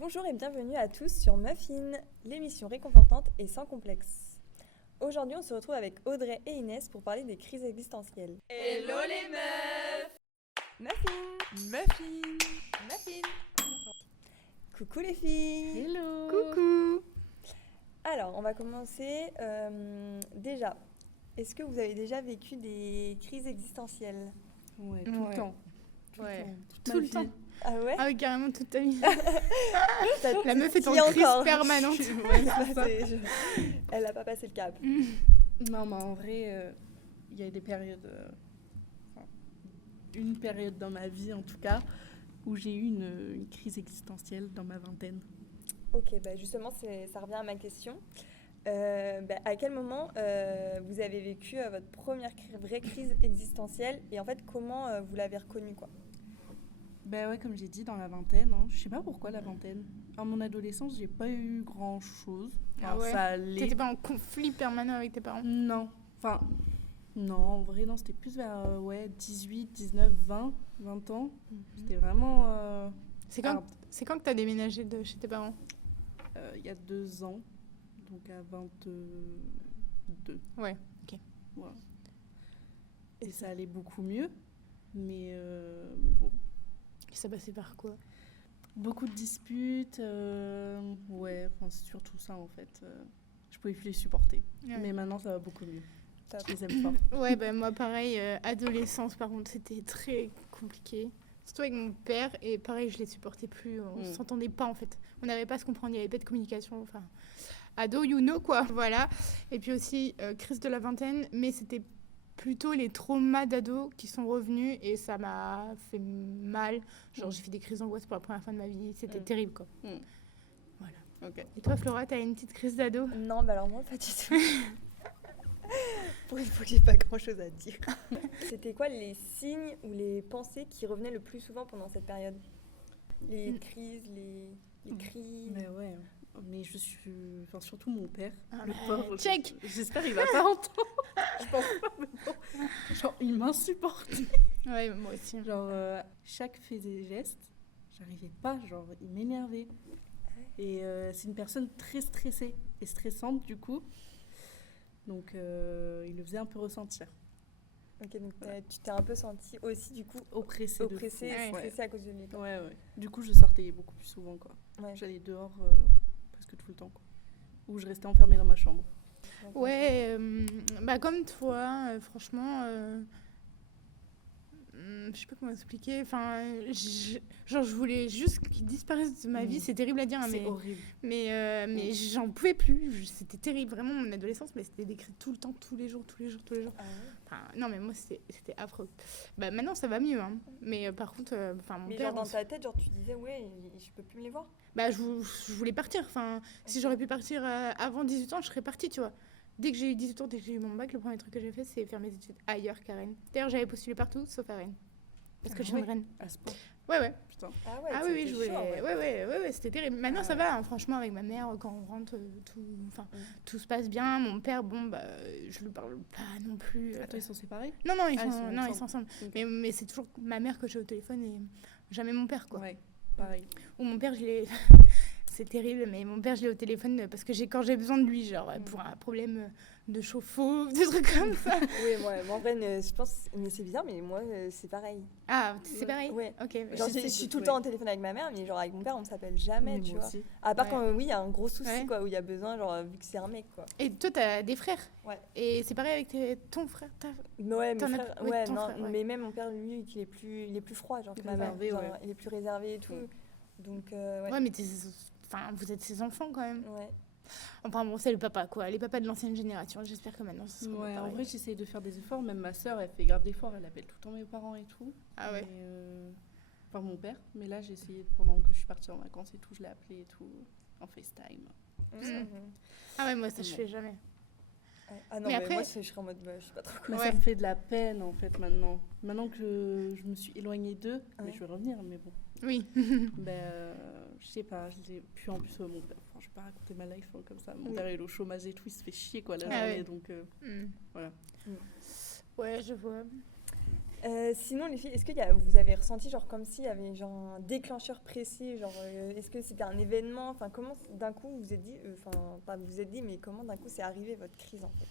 Bonjour et bienvenue à tous sur Muffin, l'émission réconfortante et sans complexe. Aujourd'hui, on se retrouve avec Audrey et Inès pour parler des crises existentielles. Hello les meufs! Muffin! Muffin! Muffin! Coucou les filles! Hello! Coucou! Alors, on va commencer. Déjà, est-ce que vous avez déjà vécu des crises existentielles? Ouais, tout le temps. Tout le temps. Ah ouais? Ah oui, carrément toute ta vie. T'as- La meuf est en qui crise encore permanente. Ouais, c'est ça. Elle n'a pas passé le cap. Non, mais en vrai, il y a des périodes, une période dans ma vie en tout cas, où j'ai eu une crise existentielle dans ma vingtaine. Ok, bah justement, ça revient à ma question. À quel moment vous avez vécu votre première vraie crise existentielle et en fait, comment vous l'avez reconnue, quoi? Ben ouais, comme j'ai dit, dans la vingtaine, hein. Je sais pas pourquoi la vingtaine. En mon adolescence, j'ai pas eu grand-chose. Ah ouais. Ça allait. T'étais pas en conflit permanent avec tes parents? Non. Enfin, non, en vrai, non, c'était plus vers 18, 19, 20 ans. C'était vraiment C'est quand, c'est quand que t'as déménagé de chez tes parents? il y a 2 ans, donc à 22. Ouais, ok. Voilà. Et ça allait beaucoup mieux, mais bon. Ça passait par quoi? Beaucoup de disputes, ouais, enfin, c'est surtout ça en fait. Je pouvais plus les supporter. Ouais. Mais maintenant, ça va beaucoup mieux. Top. Je les aime fort. Ouais, bah moi pareil, adolescence par contre, c'était très compliqué. Surtout avec mon père, et pareil, je les supportais plus, on s'entendait pas en fait. On n'arrivait pas à se comprendre, il n'y avait pas de communication, enfin, ado, you know quoi, voilà. Et puis aussi, crise de la vingtaine, mais c'était plutôt les traumas d'ado qui sont revenus, et ça m'a fait mal. Genre, j'ai fait des crises d'angoisse pour la première fois de ma vie, c'était terrible quoi. Voilà. Ok. Et toi, Flora, t'as une petite crise d'ado? Non, bah alors moi, pas du tout. Pour une fois que j'ai pas grand-chose à dire. C'était quoi les signes ou les pensées qui revenaient le plus souvent pendant cette période? Les crises, les cris. Mais ouais, mais je suis. Enfin, surtout mon père. Ah, le bah, pauvre. check. J'espère qu'il va pas entendre. Je pense pas, mais bon. Genre, il m'insupporte. Ouais, moi aussi. Genre, chaque fait des gestes, j'arrivais pas. Genre, il m'énervait. Et c'est une personne très stressée et stressante, du coup. Donc, il le faisait un peu ressentir. Ok, donc tu t'es un peu sentie aussi du coup Oppressée. oppressée et Ouais. stressée à cause de lui. quoi. Ouais. Du coup, je sortais beaucoup plus souvent, quoi. Ouais. J'allais dehors presque tout le temps, quoi. Ou je restais enfermée dans ma chambre. Ouais, bah comme toi, franchement, je sais pas comment expliquer. Enfin, je voulais juste qu'il disparaisse de ma vie. C'est terrible à dire, hein, C'est horrible. mais j'en pouvais plus. C'était terrible, vraiment mon adolescence. Mais c'était décrit tout le temps, tous les jours. Ah ouais. Enfin, non, mais moi c'était affreux. Bah maintenant ça va mieux, hein. Mais par contre, mon Mais père. genre dans ta tête, genre tu disais ouais, je peux plus me les voir. Bah je voulais partir. Enfin, si j'aurais pu partir avant 18 ans, je serais partie, tu vois. Dès que j'ai eu 18 ans, dès que j'ai eu mon bac, le premier truc que j'ai fait, c'est faire mes études ailleurs qu'à Rennes. D'ailleurs, j'avais postulé partout, sauf à Rennes. Parce que je viens de Rennes. À ce point. Ouais. Putain. Ah ouais. Ah oui, je voulais. chaud, ouais. Ouais, c'était terrible. Maintenant, ça va, hein, franchement, avec ma mère, quand on rentre, tout se passe bien. Mon père, bon, bah, je lui parle pas non plus. Toi, ils sont séparés? Non, ils Ah, sont ensemble. Ok. Mais c'est toujours ma mère que j'ai au téléphone et jamais mon père, quoi. Ouais, pareil. Ou mon père, je l'ai. C'est terrible, mais mon père, je l'ai au téléphone parce que quand j'ai besoin de lui, genre pour un problème de chauffe-eau, des trucs comme ça. Oui, moi en vrai, je pense, mais c'est bizarre, mais moi c'est pareil. Ah, c'est pareil? Ouais. Ok. Genre, sais, je suis tout le ouais. temps au téléphone avec ma mère, mais genre avec mon père, on s'appelle jamais, Mais tu moi vois. aussi. À part Ouais. quand oui, il y a un gros souci, Ouais. quoi, où il y a besoin, genre vu que c'est un mec, quoi. Et toi, t'as des frères? Ouais. Et c'est pareil avec ton frère? Mais ouais, mes T'en as- frères, ouais, ouais, ton non, frère, ouais. mais même mon père, lui, il est plus froid, genre que ma mère. Réservé, Genre, ouais. il est plus réservé et tout. Donc, ouais. Ouais, mais enfin, vous êtes ses enfants quand même. Ouais. Enfin bon, c'est le papa, quoi. Les papas de l'ancienne génération. J'espère que maintenant, ce sera Ouais, en pareil. vrai, j'essaye de faire des efforts. Même ma sœur, elle fait grave d'efforts. Elle appelle tout le temps mes parents et tout. Ah ouais. Mais, enfin, mon père. Mais là, j'ai essayé, pendant que je suis partie en vacances et tout, je l'ai appelé et tout, en FaceTime. Mhm. Ah ouais, moi, ça, je Ouais. fais jamais. Ouais. Ah non, Mais mais après- moi, je serais en mode, bah, je sais pas trop quoi. Mais Ouais. ça me fait de la peine, en fait, maintenant. Maintenant que je me suis éloignée d'eux, mais Ouais. je vais revenir, mais bon. Oui. Je sais pas, je l'ai. Puis en plus, mon père, enfin, je vais pas raconter ma life comme ça. Mon Oui. père, il est au chômage et tout, il se fait chier, quoi, la Ah journée, ouais. donc... Hmm. Voilà. Ouais, je vois. Sinon, les filles, est-ce que vous avez ressenti genre comme s'il y avait genre un déclencheur précis, genre est-ce que c'était un événement, enfin comment d'un coup vous vous êtes dit, enfin pas vous vous êtes dit, mais comment d'un coup c'est arrivé votre crise en fait?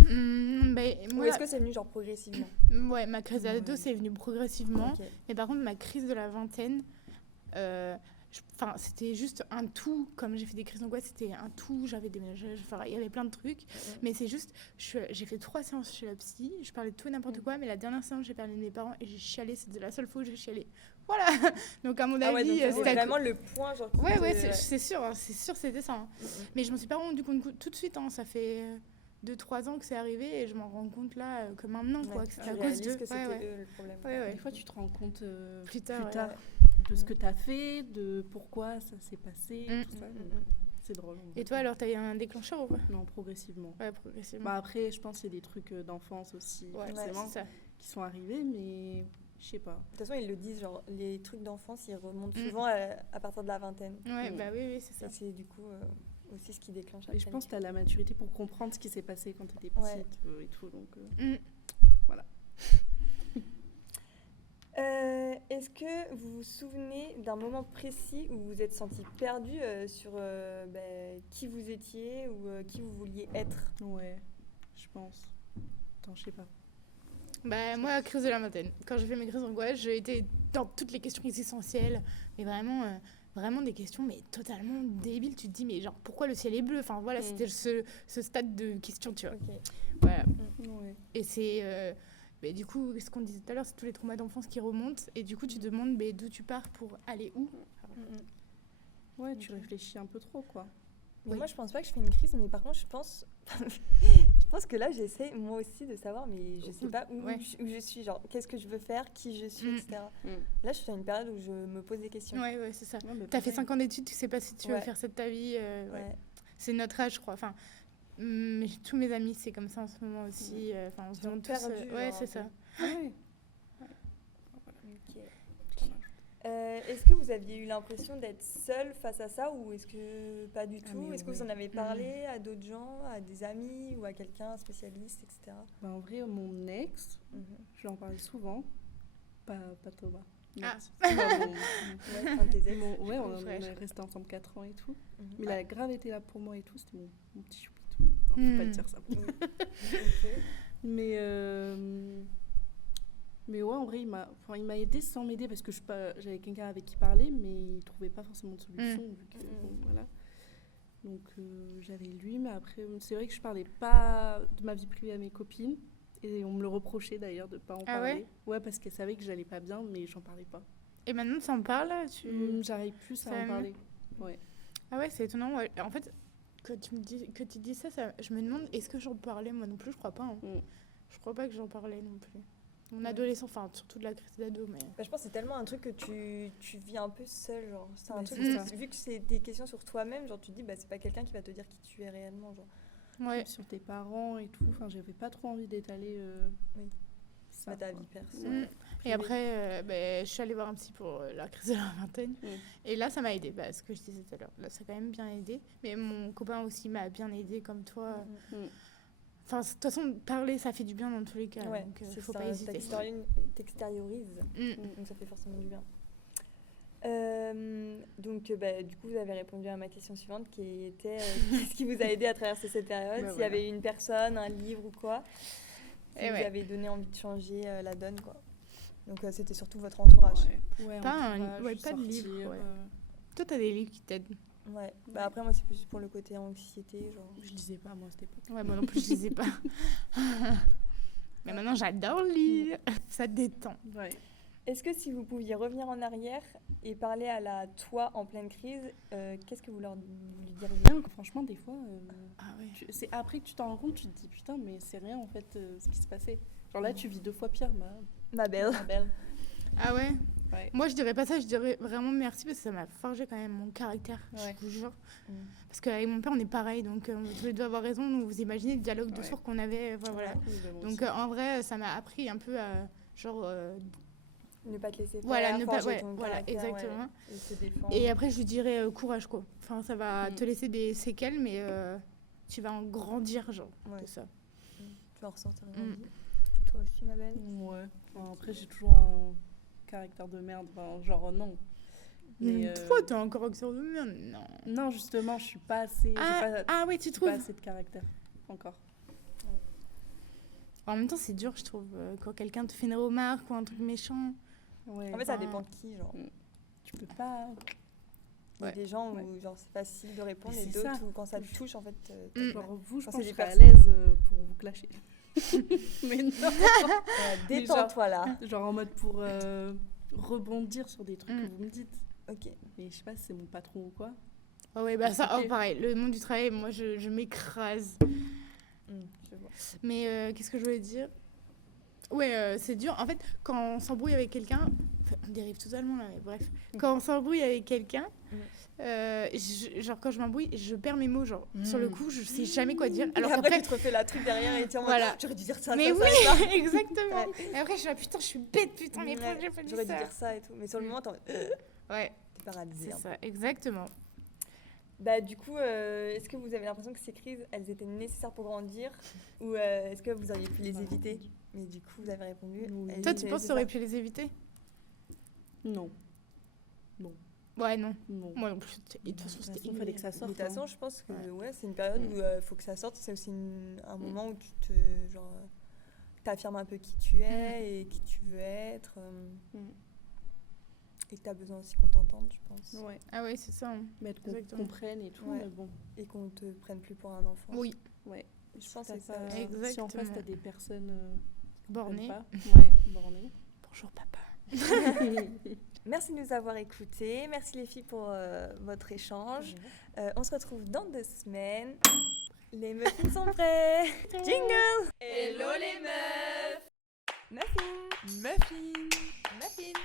Ou Moi, est-ce que c'est venu genre progressivement? ouais, ma crise d'ado, c'est venu progressivement. Ok. Mais par contre, ma crise de la vingtaine, c'était juste un tout. Comme j'ai fait des crises d'angoisse, c'était un tout. J'avais déménagé, il y avait plein de trucs. Mais c'est juste, j'ai fait 3 séances chez la psy. Je parlais de tout et n'importe quoi. Mais la dernière séance, j'ai parlé de mes parents et j'ai chialé. C'était la seule fois où j'ai chialé. Voilà. Donc à mon Ah ouais, avis, donc c'était vraiment le point genre. Ouais, c'est sûr, c'était ça. Hein. Mais je m'en suis pas rendu compte tout de suite. Hein. Ça fait 2-3 ans que c'est arrivé et je m'en rends compte là que maintenant, quoi. Que c'était à cause de. Que c'était eux, le problème. Ouais. Des fois, tu te rends compte plus tard de ce que tu as fait, de pourquoi ça s'est passé, tout ça. Donc, c'est drôle. Et toi, alors, t'as eu un déclencheur ou pas? Non, progressivement. Ouais, progressivement. Bah, après, je pense que c'est des trucs d'enfance aussi, forcément, qui sont arrivés, mais je sais pas. De toute façon, ils le disent, genre, les trucs d'enfance, ils remontent souvent à partir de la vingtaine. Ouais, bah oui, c'est ça. Et c'est du coup aussi ce qui déclenche. Et je pense que tu as la maturité pour comprendre ce qui s'est passé quand tu étais petite et tout, donc voilà. Est-ce que vous vous souvenez d'un moment précis où vous vous êtes senti perdu sur qui vous étiez ou qui vous vouliez être? Ouais, je pense. Attends, je sais pas. Bah, moi, crise de la vingtaine. Quand j'ai fait mes crises d'angoisse, j'ai été dans toutes les questions existentielles, mais vraiment des questions mais totalement débiles. Tu te dis, mais genre, pourquoi le ciel est bleu? Enfin, voilà, c'était ce stade de questions, tu vois. Okay. Voilà. Ouais. Et c'est... Mais du coup, ce qu'on disait tout à l'heure, c'est tous les traumas d'enfance qui remontent. Et du coup, tu te demandes d'où tu pars pour aller où. Ouais, tu réfléchis un peu trop, quoi. Oui. Moi, je pense pas que je fais une crise, mais par contre, je pense que là, j'essaie moi aussi de savoir, mais je sais pas où je suis, genre, qu'est-ce que je veux faire, qui je suis, etc. Là, je suis à une période où je me pose des questions. Ouais, c'est ça. Ouais, t'as fait 5 ans d'études, tu sais pas si tu veux faire ça de ta vie. C'est notre âge, je crois. Enfin, tous mes amis, c'est comme ça en ce moment aussi. On se demande tous. Ouais, c'est ça. Ouais. Ok. Est-ce que vous aviez eu l'impression d'être seule face à ça ou est-ce que pas du tout? Est-ce que vous en avez parlé à d'autres gens, à des amis ou à quelqu'un, un spécialiste, etc. Bah, en vrai, mon ex, je lui en parlais souvent. Pas Thomas. Un de tes ex. On est restés ensemble 4 ans et tout. Mais il a grave été là pour moi et tout. C'était mon petit choupitou. Faut pas dire ça. Mais ouais, en vrai, il m'a aidé sans m'aider parce que j'avais quelqu'un avec qui parler, mais il trouvait pas forcément de solution. Vu que, voilà. Donc j'avais lui, mais après, c'est vrai que je parlais pas de ma vie privée à mes copines. Et on me le reprochait d'ailleurs de pas en parler. Ouais, parce qu'elle savait que j'allais pas bien, mais j'en parlais pas. Et maintenant, tu en parles? J'arrive plus à en parler. Ouais. Ah ouais, c'est étonnant. Ouais. En fait, que tu dis ça, je me demande, est-ce que j'en parlais moi non plus? Je crois pas. Hein. Je crois pas que j'en parlais non plus. Mon adolescent, enfin surtout de la crise d'ado, mais... Bah, je pense que c'est tellement un truc que tu vis un peu seul, genre. C'est un truc, vu que c'est des questions sur toi-même, genre tu te dis, bah c'est pas quelqu'un qui va te dire qui tu es réellement, genre. Ouais. Sur tes parents et tout, enfin j'avais pas trop envie d'étaler ça, ta vie perso. Et après, je suis allée voir un psy pour la crise de la vingtaine. Et là, ça m'a aidée, ce que je disais tout à l'heure. Là, ça a quand même bien aidé. Mais mon copain aussi m'a bien aidée, comme toi. Enfin, de toute façon, parler, ça fait du bien dans tous les cas. Ouais, donc, faut pas hésiter. T'extériorises. Donc, ça fait forcément du bien. Donc, du coup, vous avez répondu à ma question suivante qui était qu'est-ce qui vous a aidé à traverser cette période? S'il y avait une personne, un livre ou quoi qui vous avait donné envie de changer la donne, quoi. Donc, c'était surtout votre entourage. Pas de livre. Toi, t'as des livres qui t'aident? Ouais. Après, moi, c'est plus pour le côté anxiété. Genre... Je lisais pas, moi, à cette époque. Ouais, moi non plus, je lisais pas. Mais maintenant, j'adore lire. Ça détend. Ouais. Est-ce que si vous pouviez revenir en arrière et parler à la toi en pleine crise, qu'est-ce que vous lui diriez? Franchement, des fois, c'est après que tu t'en rends compte, tu te dis putain, mais c'est rien en fait ce qui se passait. Genre là, tu vis 2 fois pire, ma belle. Ah ouais? Moi, je dirais pas ça, je dirais vraiment merci parce que ça m'a forgé quand même mon caractère, je vous jure. Parce qu'avec mon père, on est pareil, donc tous les deux avoir raison. Donc, vous imaginez le dialogue de sourds qu'on avait. Voilà. Donc, en vrai, ça m'a appris un peu à ne pas te laisser faire, voilà, exactement. Et se défendre. Et après, je lui dirais courage, quoi. Enfin, ça va te laisser des séquelles, mais tu vas en grandir, genre, de ça. Tu vas ressentir une envie. Toi aussi, ma belle. Ouais. Enfin, après, j'ai toujours un caractère de merde. Enfin, genre, non. Mais, Toi, t'es un caractère de merde. Non. non, justement, je suis pas assez. Oui, tu j'ai trouves pas assez de caractère. Encore. En même temps, c'est dur, je trouve, quand quelqu'un te fait une remarque ou un truc méchant. Ouais. En fait, ça dépend de qui, genre. Tu peux pas. Il y a Ouais. des gens où Ouais. genre, c'est facile de répondre Mais et c'est d'autres ça. où quand ça te touche, en fait, t'as du Genre, mal. vous, je Quand pense c'est que je des serais à personnes. l'aise pour vous clasher. Mais non. Voilà, Mais détends-toi là. Genre en mode pour rebondir sur des trucs que vous me dites. Ok. Mais je sais pas si c'est mon patron ou quoi. Ah ouais, bah ça, Compliqué. pareil, le monde du travail, moi, je m'écrase. Je vois. Mais qu'est-ce que je voulais dire? Ouais, c'est dur. En fait, quand on s'embrouille avec quelqu'un, enfin, on dérive totalement là, mais bref. Quand on s'embrouille avec quelqu'un, genre quand je m'embrouille, je perds mes mots. Genre, sur le coup, je sais jamais quoi dire. Alors Alors après, qu'après, tu te refais la truc derrière et tu es en mode, Voilà. j'aurais dû dire ça, mais ça, oui, ça, ça. exactement. Ouais. Et après, je suis là, putain, je suis bête, putain, mais pourquoi Ouais, j'ai pas dit j'aurais dû ça? dire ça et tout. Mais sur le moment, Ouais, t'es paralysé. c'est ça, exactement. Bah, du coup, est-ce que vous avez l'impression que ces crises, elles étaient nécessaires pour grandir ou est-ce que vous auriez pu les éviter? Mais du coup, vous avez répondu. Oui. elles Toi, tu étaient penses que tu aurais pu les éviter? Non. Ouais, non. Non. Moi non plus. Et de toute façon, c'était Il fallait que ça De sorte. toute façon, je pense que Ouais. ouais, c'est une période où il faut que ça sorte. C'est aussi un moment où tu te genre t'affirmes un peu qui tu es et qui tu veux être et que tu as besoin aussi qu'on t'entende, je pense. Ouais. Ah ouais, c'est ça. Hein. Mettre qu'on Exactement. comprenne et tout. Ouais. Mais bon. Et qu'on te prenne plus pour un enfant. Oui, Ouais. Je pense T'as que c'est ça. pas- Si en Exactement. face t'as des personnes borné. pas. Ouais, bornées. Bonjour papa. Merci de nous avoir écoutés. Merci les filles pour votre échange. On se retrouve dans 2 semaines. Les muffins sont prêts. Jingle. Hello les meufs! Muffins. Muffins! Muffins.